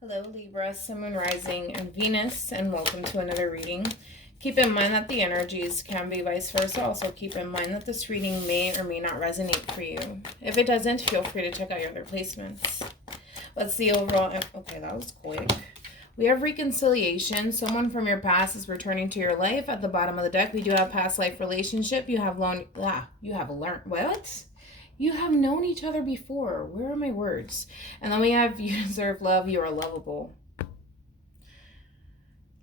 Hello Libra, Sun, Moon, Rising, and Venus, and welcome to another reading. Keep in mind that the energies can be vice versa. Also keep in mind that this reading may or may not resonate for you. If it doesn't, feel free to check out your other placements. Let's see overall. Okay, that was quick. We have reconciliation. Someone from your past is returning to your life. At the bottom of the deck, we do have past life relationship. You have learned what? You have known each other before. Where are my words? And then we have you deserve love. You are lovable.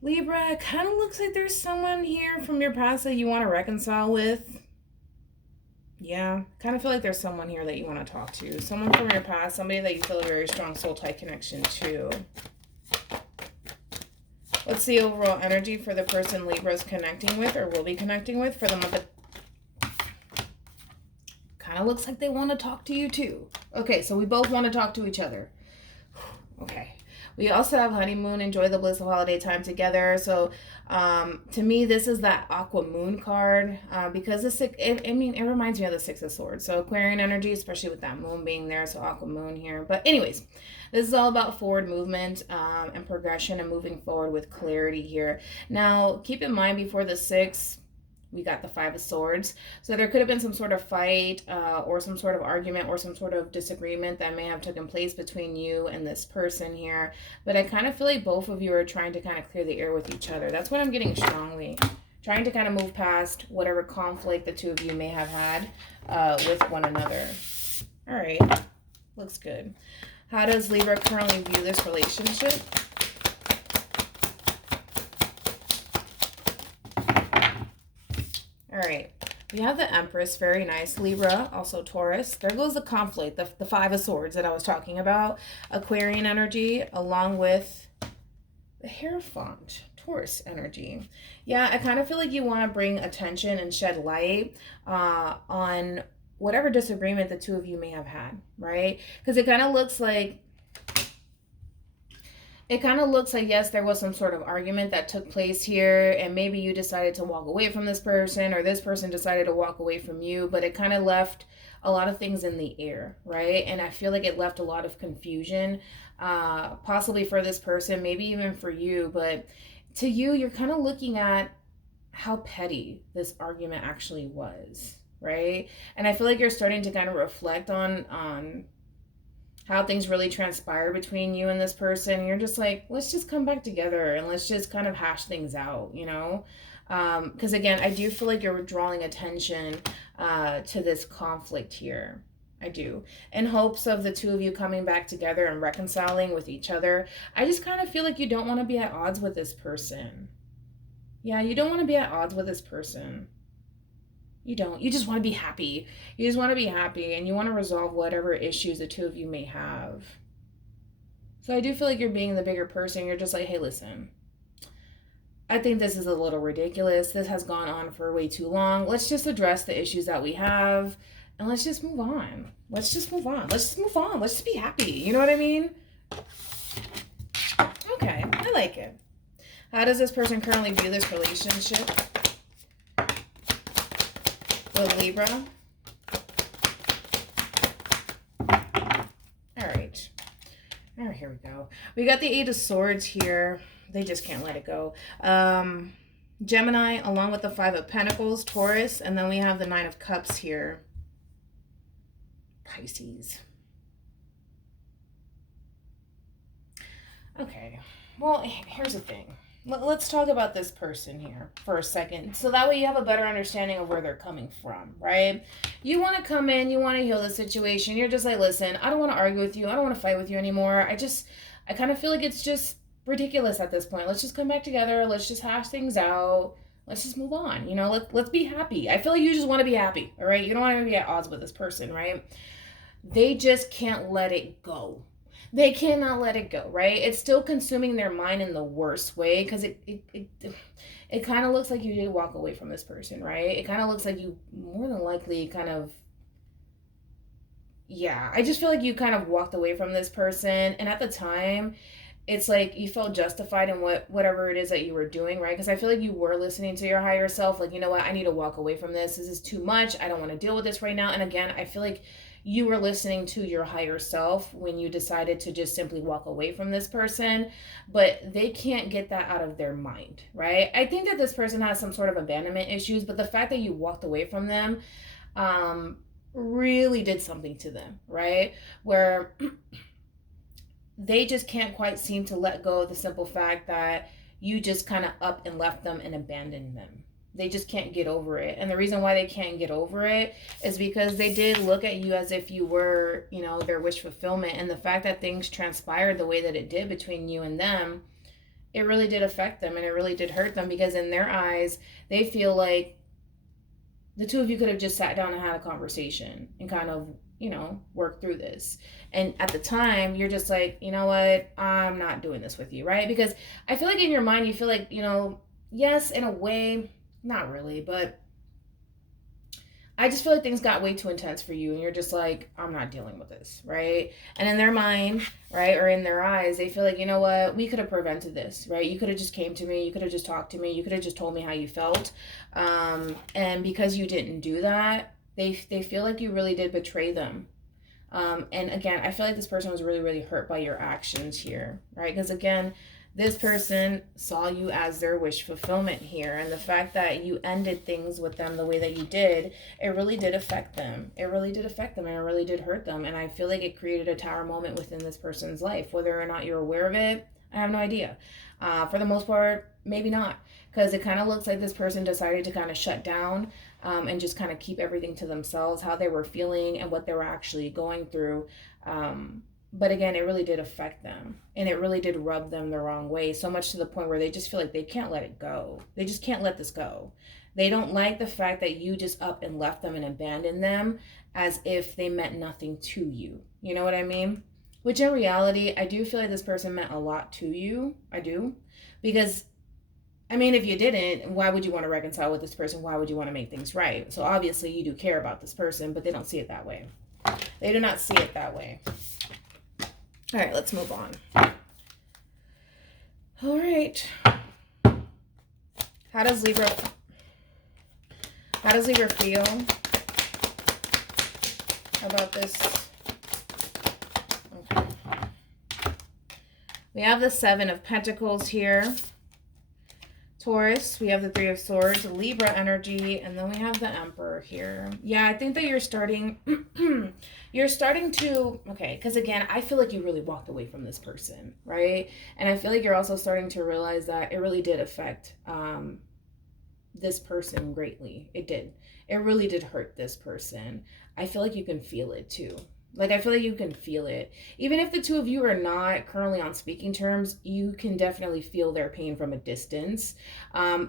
Libra, it kind of looks like there's someone here from your past that you want to reconcile with. Yeah, kind of feel like there's someone here that you want to talk to. Someone from your past, somebody that you feel a very strong soul tie connection to. What's the overall energy for the person Libra is connecting with or will be connecting with for the month of... Kind of looks like they want to talk to you too. Okay, so we both want to talk to each other. Okay. We also have honeymoon, enjoy the bliss of holiday time together. So to me, this is that aqua moon card because it reminds me of the Six of Swords. So Aquarian energy, especially with that moon being there. So aqua moon here. But anyways, this is all about forward movement and progression and moving forward with clarity here. Now, keep in mind before the six, we got the Five of Swords. So there could have been some sort of fight or some sort of argument or some sort of disagreement that may have taken place between you and this person here. But I kind of feel like both of you are trying to kind of clear the air with each other. That's what I'm getting strongly. Trying to kind of move past whatever conflict the two of you may have had with one another. All right. Looks good. How does Libra currently view this relationship? All right, we have the Empress, very nice. Libra, also Taurus. There goes the conflict, the Five of Swords that I was talking about. Aquarian energy, along with the Hierophant, Taurus energy. Yeah, I kind of feel like you want to bring attention and shed light on whatever disagreement the two of you may have had, right? Because it kind of looks like yes, there was some sort of argument that took place here, and maybe you decided to walk away from this person, or this person decided to walk away from you, but it kind of left a lot of things in the air, right? And I feel like it left a lot of confusion, possibly for this person, maybe even for you, but to you, you're kind of looking at how petty this argument actually was, right? And I feel like you're starting to kind of reflect on how things really transpired between you and this person. You're just like, let's just come back together and let's just kind of hash things out, you know? Because again, I do feel like you're drawing attention to this conflict here. I do. In hopes of the two of you coming back together and reconciling with each other. I just kind of feel like you don't want to be at odds with this person. Yeah, you don't want to be at odds with this person. You don't. You just want to be happy. You just want to be happy and you want to resolve whatever issues the two of you may have. So I do feel like you're being the bigger person. You're just like, hey, listen, I think this is a little ridiculous. This has gone on for way too long. Let's just address the issues that we have and let's just move on. Let's just move on. Let's just move on. Let's just be happy. You know what I mean? Okay, I like it. How does this person currently view this relationship with Libra? All right, here we go. We got the Eight of Swords here. They just can't let it go. Gemini, along with the Five of Pentacles, Taurus, and then we have the Nine of Cups here. Pisces. Okay, well, here's the thing. Let's talk about this person here for a second. So that way you have a better understanding of where they're coming from, right? You want to come in, you want to heal the situation. You're just like, listen, I don't want to argue with you. I don't want to fight with you anymore. I kind of feel like it's just ridiculous at this point. Let's just come back together. Let's just hash things out. Let's just move on. You know, let's be happy. I feel like you just want to be happy, all right? You don't want to be at odds with this person, right? They just can't let it go. They cannot let it go, right? It's still consuming their mind in the worst way because it kind of looks like you did walk away from this person, right? It kind of looks like you more than likely kind of, yeah, I just feel like you kind of walked away from this person. And at the time, it's like you felt justified in whatever it is that you were doing, right? Because I feel like you were listening to your higher self, like, you know what, I need to walk away from this. This is too much. I don't want to deal with this right now. And again, I feel like you were listening to your higher self when you decided to just simply walk away from this person, but they can't get that out of their mind, right? I think that this person has some sort of abandonment issues, but the fact that you walked away from them really did something to them, right? Where they just can't quite seem to let go of the simple fact that you just kind of up and left them and abandoned them. They just can't get over it. And the reason why they can't get over it is because they did look at you as if you were, you know, their wish fulfillment. And the fact that things transpired the way that it did between you and them, it really did affect them and it really did hurt them, because in their eyes, they feel like the two of you could have just sat down and had a conversation and kind of, you know, worked through this. And at the time, you're just like, you know what, I'm not doing this with you, right? Because I feel like in your mind, you feel like, you know, yes, in a way, not really, but I just feel like things got way too intense for you and you're just like, I'm not dealing with this, right? And in their mind, right, or in their eyes, they feel like, you know what, we could have prevented this, right? You could have just came to me, you could have just talked to me, you could have just told me how you felt. And because you didn't do that, they feel like you really did betray them. And again, I feel like this person was really, really hurt by your actions here, right? Because again, this person saw you as their wish fulfillment here. And the fact that you ended things with them the way that you did, it really did affect them. It really did affect them and it really did hurt them. And I feel like it created a tower moment within this person's life. Whether or not you're aware of it, I have no idea. For the most part, maybe not. Because it kind of looks like this person decided to kind of shut down and just kind of keep everything to themselves, how they were feeling and what they were actually going through. But again, it really did affect them and it really did rub them the wrong way, so much to the point where they just feel like they can't let it go. They just can't let this go. They don't like the fact that you just up and left them and abandoned them as if they meant nothing to you. You know what I mean? Which in reality, I do feel like this person meant a lot to you. I do. Because, I mean, if you didn't, why would you want to reconcile with this person? Why would you want to make things right? So obviously you do care about this person, but they don't see it that way. They do not see it that way. All right, let's move on. All right. How does Libra feel about this? Okay. We have the Seven of Pentacles here. Taurus, we have the Three of Swords, Libra energy, and then we have the Emperor here. Yeah, I think that you're starting to, okay, because again, I feel like you really walked away from this person, right? And I feel like you're also starting to realize that it really did affect this person greatly. It did. It really did hurt this person. I feel like you can feel it too. Like, I feel like you can feel it. Even if the two of you are not currently on speaking terms, you can definitely feel their pain from a distance.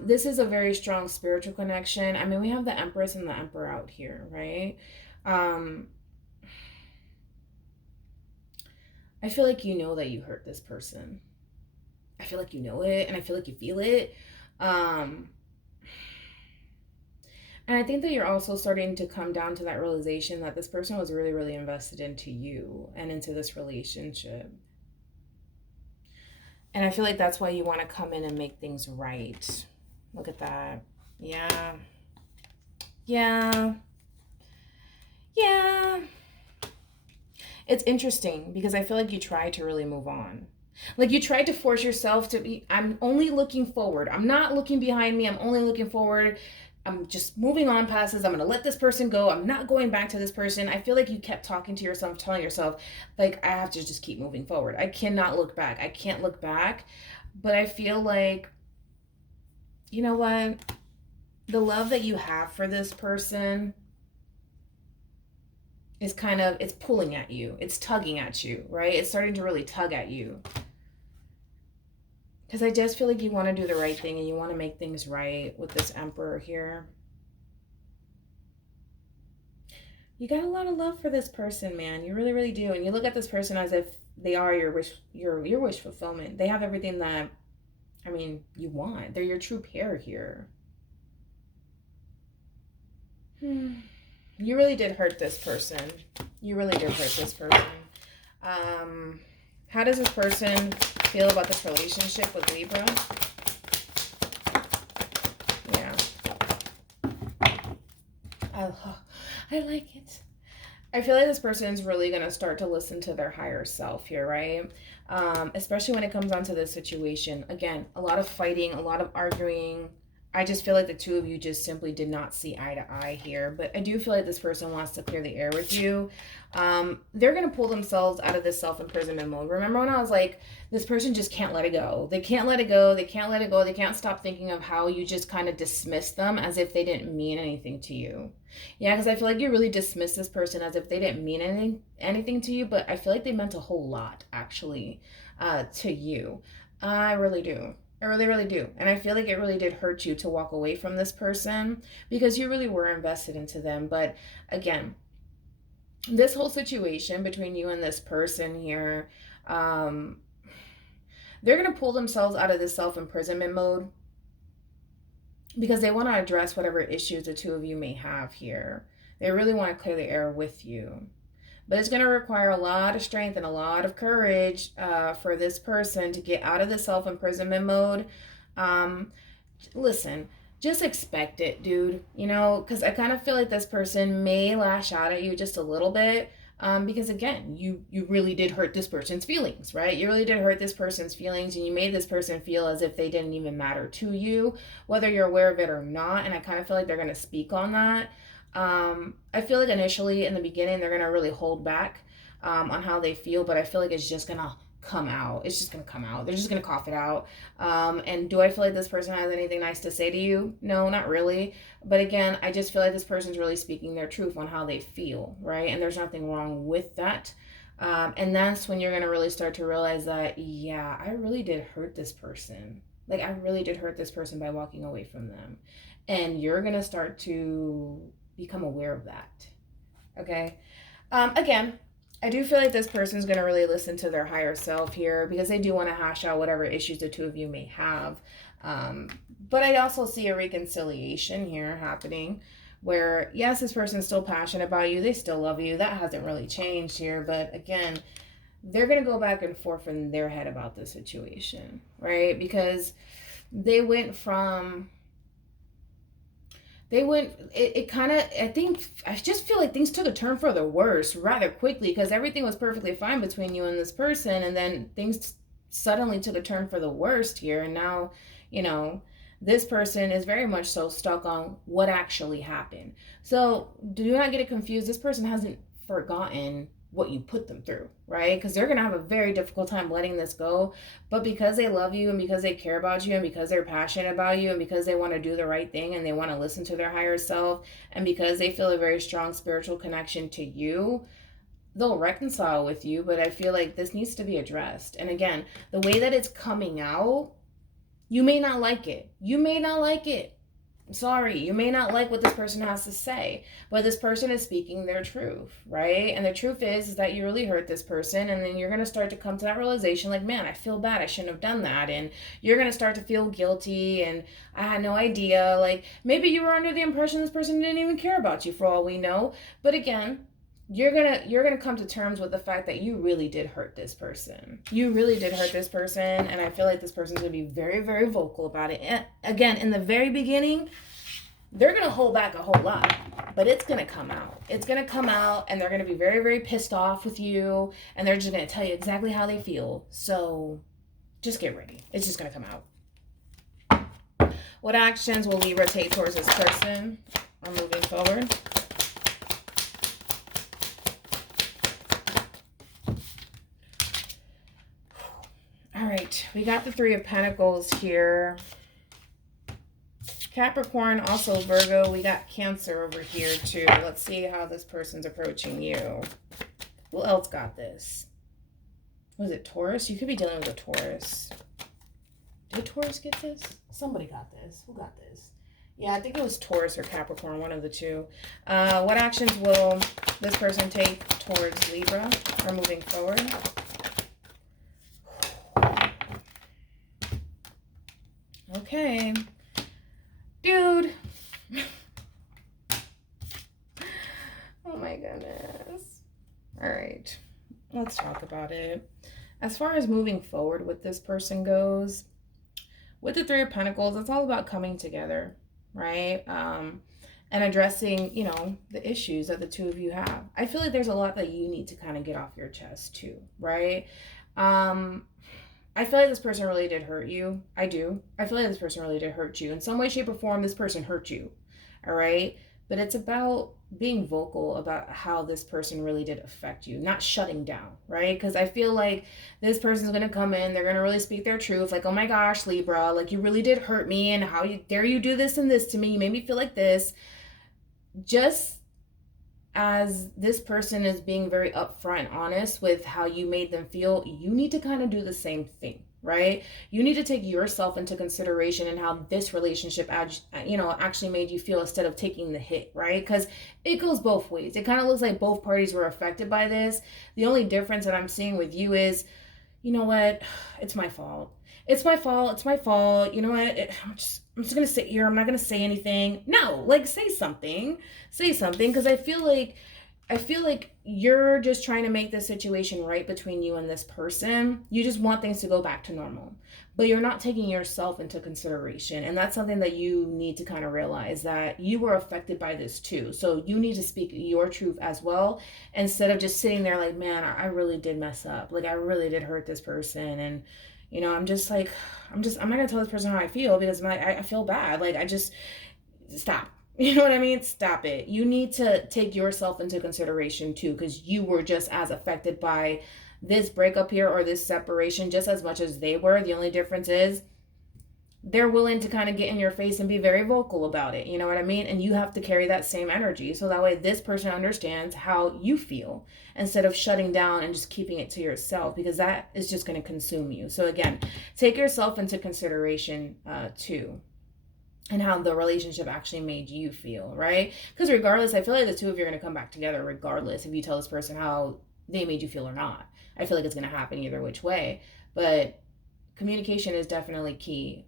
This is a very strong spiritual connection. I mean, we have the Empress and the Emperor out here, right? I feel like you know that you hurt this person. I feel like you know it, and I feel like you feel it. And I think that you're also starting to come down to that realization that this person was really, really invested into you and into this relationship. And I feel like that's why you want to come in and make things right. Look at that. Yeah. Yeah. Yeah. It's interesting because I feel like you tried to really move on. Like you tried to force yourself to be, I'm only looking forward. I'm not looking behind me. I'm only looking forward. I'm just moving on past this. I'm going to let this person go. I'm not going back to this person. I feel like you kept talking to yourself, telling yourself, like, I have to just keep moving forward. I cannot look back. I can't look back. But I feel like, you know what? The love that you have for this person is kind of, it's pulling at you. It's tugging at you, right? It's starting to really tug at you. Because I just feel like you want to do the right thing and you want to make things right with this Emperor here. You got a lot of love for this person, man. You really, really do. And you look at this person as if they are your wish fulfillment. They have everything that, I mean, you want. They're your true pair here. You really did hurt this person. You really did hurt this person. How does this person feel about this relationship with Libra? Yeah. I like it. I feel like this person is really going to start to listen to their higher self here, right? Especially when it comes down to this situation. Again, a lot of fighting, a lot of arguing. I just feel like the two of you just simply did not see eye to eye here. But I do feel like this person wants to clear the air with you. They're going to pull themselves out of this self-imprisonment mode. Remember when I was like, this person just can't let it go. They can't let it go. They can't let it go. They can't stop thinking of how you just kind of dismissed them as if they didn't mean anything to you. Yeah, because I feel like you really dismiss this person as if they didn't mean anything to you, but I feel like they meant a whole lot, actually, to you. I really do. I really, really do. And I feel like it really did hurt you to walk away from this person because you really were invested into them. But again, this whole situation between you and this person here, they're going to pull themselves out of this self-imprisonment mode because they want to address whatever issues the two of you may have here. They really want to clear the air with you. But it's going to require a lot of strength and a lot of courage for this person to get out of the self-imprisonment mode. Listen, just expect it, dude. You know, because I kind of feel like this person may lash out at you just a little bit. Because again, you really did hurt this person's feelings, right? You really did hurt this person's feelings, and you made this person feel as if they didn't even matter to you, whether you're aware of it or not. And I kind of feel like they're going to speak on that. I feel like initially in the beginning, they're going to really hold back on how they feel, but I feel like it's just going to come out. It's just going to come out. They're just going to cough it out. And do I feel like this person has anything nice to say to you? No, not really. But again, I just feel like this person's really speaking their truth on how they feel, right? And there's nothing wrong with that. And that's when you're going to really start to realize that, yeah, I really did hurt this person. Like, I really did hurt this person by walking away from them. And you're going to start to become aware of that. Okay. Again, I do feel like this person's going to really listen to their higher self here because they do want to hash out whatever issues the two of you may have. But I also see a reconciliation here happening where, yes, this person's still passionate about you. They still love you. That hasn't really changed here. But again, they're going to go back and forth in their head about the situation, right? Because they went from... it kind of, I just feel like things took a turn for the worse rather quickly because everything was perfectly fine between you and this person. And then things suddenly took a turn for the worst here. And now, you know, this person is very much so stuck on what actually happened. So do not get it confused. This person hasn't forgotten what you put them through, right? Because they're going to have a very difficult time letting this go. But because they love you and because they care about you and because they're passionate about you and because they want to do the right thing and they want to listen to their higher self and because they feel a very strong spiritual connection to you, they'll reconcile with you. But I feel like this needs to be addressed. And again, the way that it's coming out, you may not like it. You may not like it. Sorry, you may not like what this person has to say, but this person is speaking their truth, right? And the truth is that you really hurt this person, and then you're going to start to come to that realization like, man, I feel bad. I shouldn't have done that. And you're going to start to feel guilty, and I had no idea. Like, maybe you were under the impression this person didn't even care about you for all we know. But again, you're gonna come to terms with the fact that you really did hurt this person. You really did hurt this person, and I feel like this person's gonna be very, very vocal about it. And again, in the very beginning, they're gonna hold back a whole lot, but it's gonna come out. It's gonna come out, and they're gonna be very, very pissed off with you, and they're just gonna tell you exactly how they feel. So just get ready. It's just gonna come out. What actions will Libra take towards this person on moving forward? All right, we got the Three of Pentacles here. Capricorn, also Virgo. We got Cancer over here too. Let's see how this person's approaching you. Who else got this? Was it Taurus? You could be dealing with a Taurus. Did Taurus get this? Somebody got this. Who got this? Yeah, I think it was Taurus or Capricorn, one of the two. What actions will this person take towards Libra or moving forward? Okay. Dude. Oh my goodness. All right. Let's talk about it. As far as moving forward with this person goes, with the Three of Pentacles, it's all about coming together, right? and addressing, you know, the issues that the two of you have. I feel like there's a lot that you need to kind of get off your chest too, right? I feel like this person really did hurt you. I do. I feel like this person really did hurt you. In some way, shape, or form, this person hurt you. All right? But it's about being vocal about how this person really did affect you, not shutting down, right? Because I feel like this person's going to come in, they're going to really speak their truth, like, oh my gosh, Libra, like, you really did hurt me, and how dare you do this and this to me? You made me feel like this. Just as this person is being very upfront and honest with how you made them feel, you need to kind of do the same thing, right? You need to take yourself into consideration and how this relationship, actually made you feel instead of taking the hit, right? Because it goes both ways. It kind of looks like both parties were affected by this. The only difference that I'm seeing with you is, you know what? It's my fault. It's my fault. It's my fault. You know what? I'm just going to sit here. I'm not going to say anything. No, like, say something. Say something. Because I feel like you're just trying to make this situation right between you and this person. You just want things to go back to normal. But you're not taking yourself into consideration. And that's something that you need to kind of realize, that you were affected by this too. So you need to speak your truth as well, instead of just sitting there like, man, I really did mess up. Like, I really did hurt this person. And, you know, I'm not going to tell this person how I feel because I feel bad. Like, I just, stop. You know what I mean? Stop it. You need to take yourself into consideration too, because you were just as affected by this breakup here or this separation just as much as they were. The only difference is they're willing to kind of get in your face and be very vocal about it. You know what I mean? And you have to carry that same energy. So that way this person understands how you feel instead of shutting down and just keeping it to yourself, because that is just going to consume you. So again, take yourself into consideration too, and how the relationship actually made you feel, right? Because regardless, I feel like the two of you are going to come back together regardless if you tell this person how they made you feel or not. I feel like it's going to happen either which way. But communication is definitely key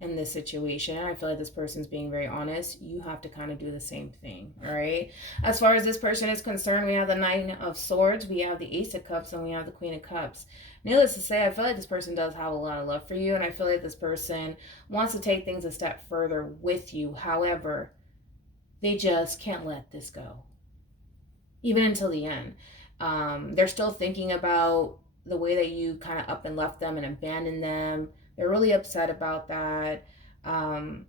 in this situation. I feel like this person's being very honest. You have to kind of do the same thing, all right? As far as this person is concerned, we have the Nine of Swords, we have the Ace of Cups, and we have the Queen of Cups. Needless to say, I feel like this person does have a lot of love for you, and I feel like this person wants to take things a step further with you. However, they just can't let this go, even until the end. They're still thinking about the way that you kind of up and left them and abandoned them. They're really upset about that. And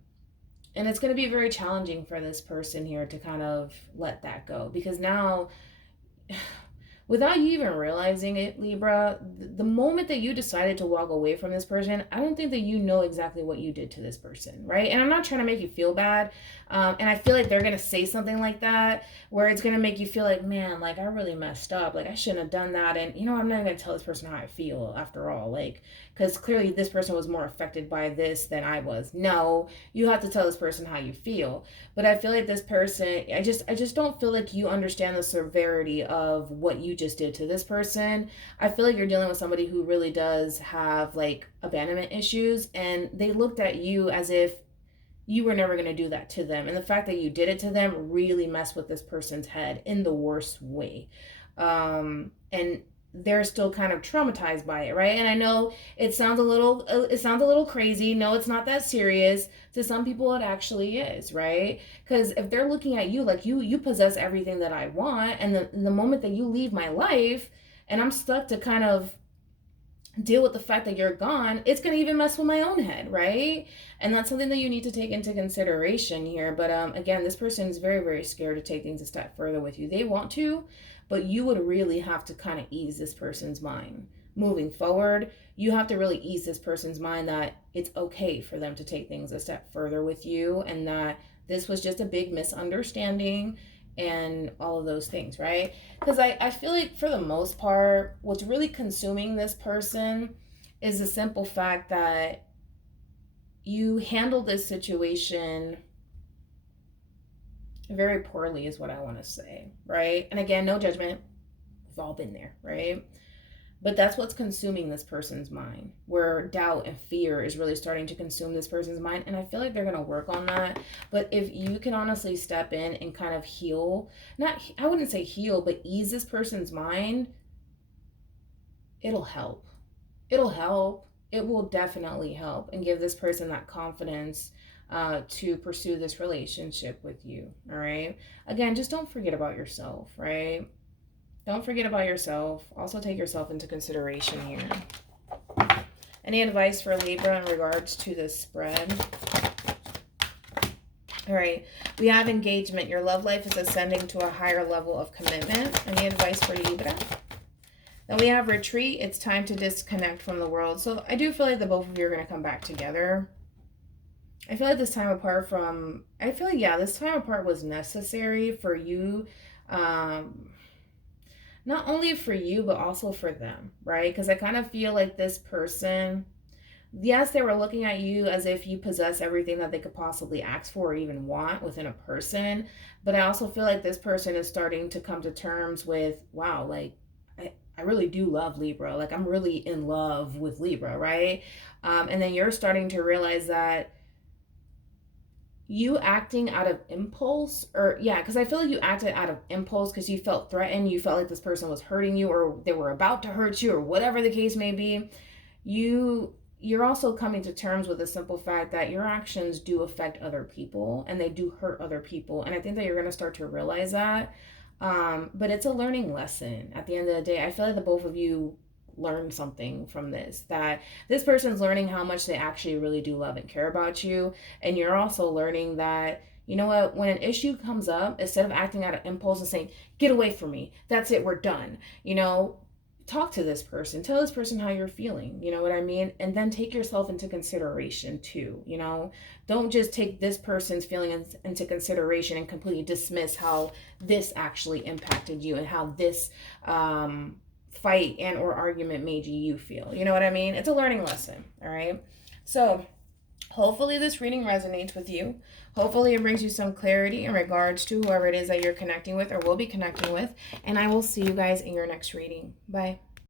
it's going to be very challenging for this person here to kind of let that go, because now, without you even realizing it, Libra, the moment that you decided to walk away from this person, I don't think that you know exactly what you did to this person, right? And I'm not trying to make you feel bad. And I feel like they're going to say something like that, where it's going to make you feel like, man, like, I really messed up. Like, I shouldn't have done that. And, you know, I'm not going to tell this person how I feel after all. Like, because clearly this person was more affected by this than I was. No, you have to tell this person how you feel. But I feel like this person, I just don't feel like you understand the severity of what you just did to this person. I feel like you're dealing with somebody who really does have like abandonment issues, and they looked at you as if you were never going to do that to them. And the fact that you did it to them really messed with this person's head in the worst way. And they're still kind of traumatized by it, right? And I know it sounds a little crazy. No, it's not that serious. To some people, it actually is, right? Because if they're looking at you like you possess everything that I want, and the moment that you leave my life, and I'm stuck to kind of deal with the fact that you're gone, it's going to even mess with my own head, right? And that's something that you need to take into consideration here. But again, this person is very, very scared to take things a step further with you. They want to, but you would really have to kind of ease this person's mind. Moving forward, you have to really ease this person's mind that it's okay for them to take things a step further with you, and that this was just a big misunderstanding and all of those things, right? Because I feel like for the most part, what's really consuming this person is the simple fact that you handle this situation very poorly is what I want to say, right? And again, no judgment. We've all been there, right? But that's what's consuming this person's mind, where doubt and fear is really starting to consume this person's mind. And I feel like they're going to work on that. But if you can honestly step in and kind of heal, I wouldn't say heal, but ease this person's mind, it'll help. It'll help. It will definitely help and give this person that confidence to pursue this relationship with you. All right. Again, just don't forget about yourself, right? Don't forget about yourself. Also take yourself into consideration here. Any advice for Libra in regards to this spread? All right, we have engagement. Your love life is ascending to a higher level of commitment. Any advice for Libra? Then we have retreat. It's time to disconnect from the world. So I do feel like the both of you are going to come back together. I feel like this time apart this time apart was necessary for you. Not only for you, but also for them, right? Because I kind of feel like this person, yes, they were looking at you as if you possess everything that they could possibly ask for or even want within a person. But I also feel like this person is starting to come to terms with, wow, like, I really do love Libra. Like, I'm really in love with Libra, right? And then you're starting to realize that you acting out of impulse, because I feel like you acted out of impulse because you felt threatened. You felt like this person was hurting you, or they were about to hurt you, or whatever the case may be. You're also coming to terms with the simple fact that your actions do affect other people and they do hurt other people. And I think that you're going to start to realize that. But it's a learning lesson. At the end of the day, I feel like the both of you learn something from this, that this person's learning how much they actually really do love and care about you, and you're also learning that, you know what, when an issue comes up, instead of acting out of impulse and saying, get away from me, that's it, we're done, talk to this person, tell this person how you're feeling, you know what I mean? And then take yourself into consideration too. Don't just take this person's feelings into consideration and completely dismiss how this actually impacted you and how this fight and or argument made you feel. You know what I mean? It's a learning lesson. All right. So hopefully this reading resonates with you. Hopefully it brings you some clarity in regards to whoever it is that you're connecting with or will be connecting with. And I will see you guys in your next reading. Bye.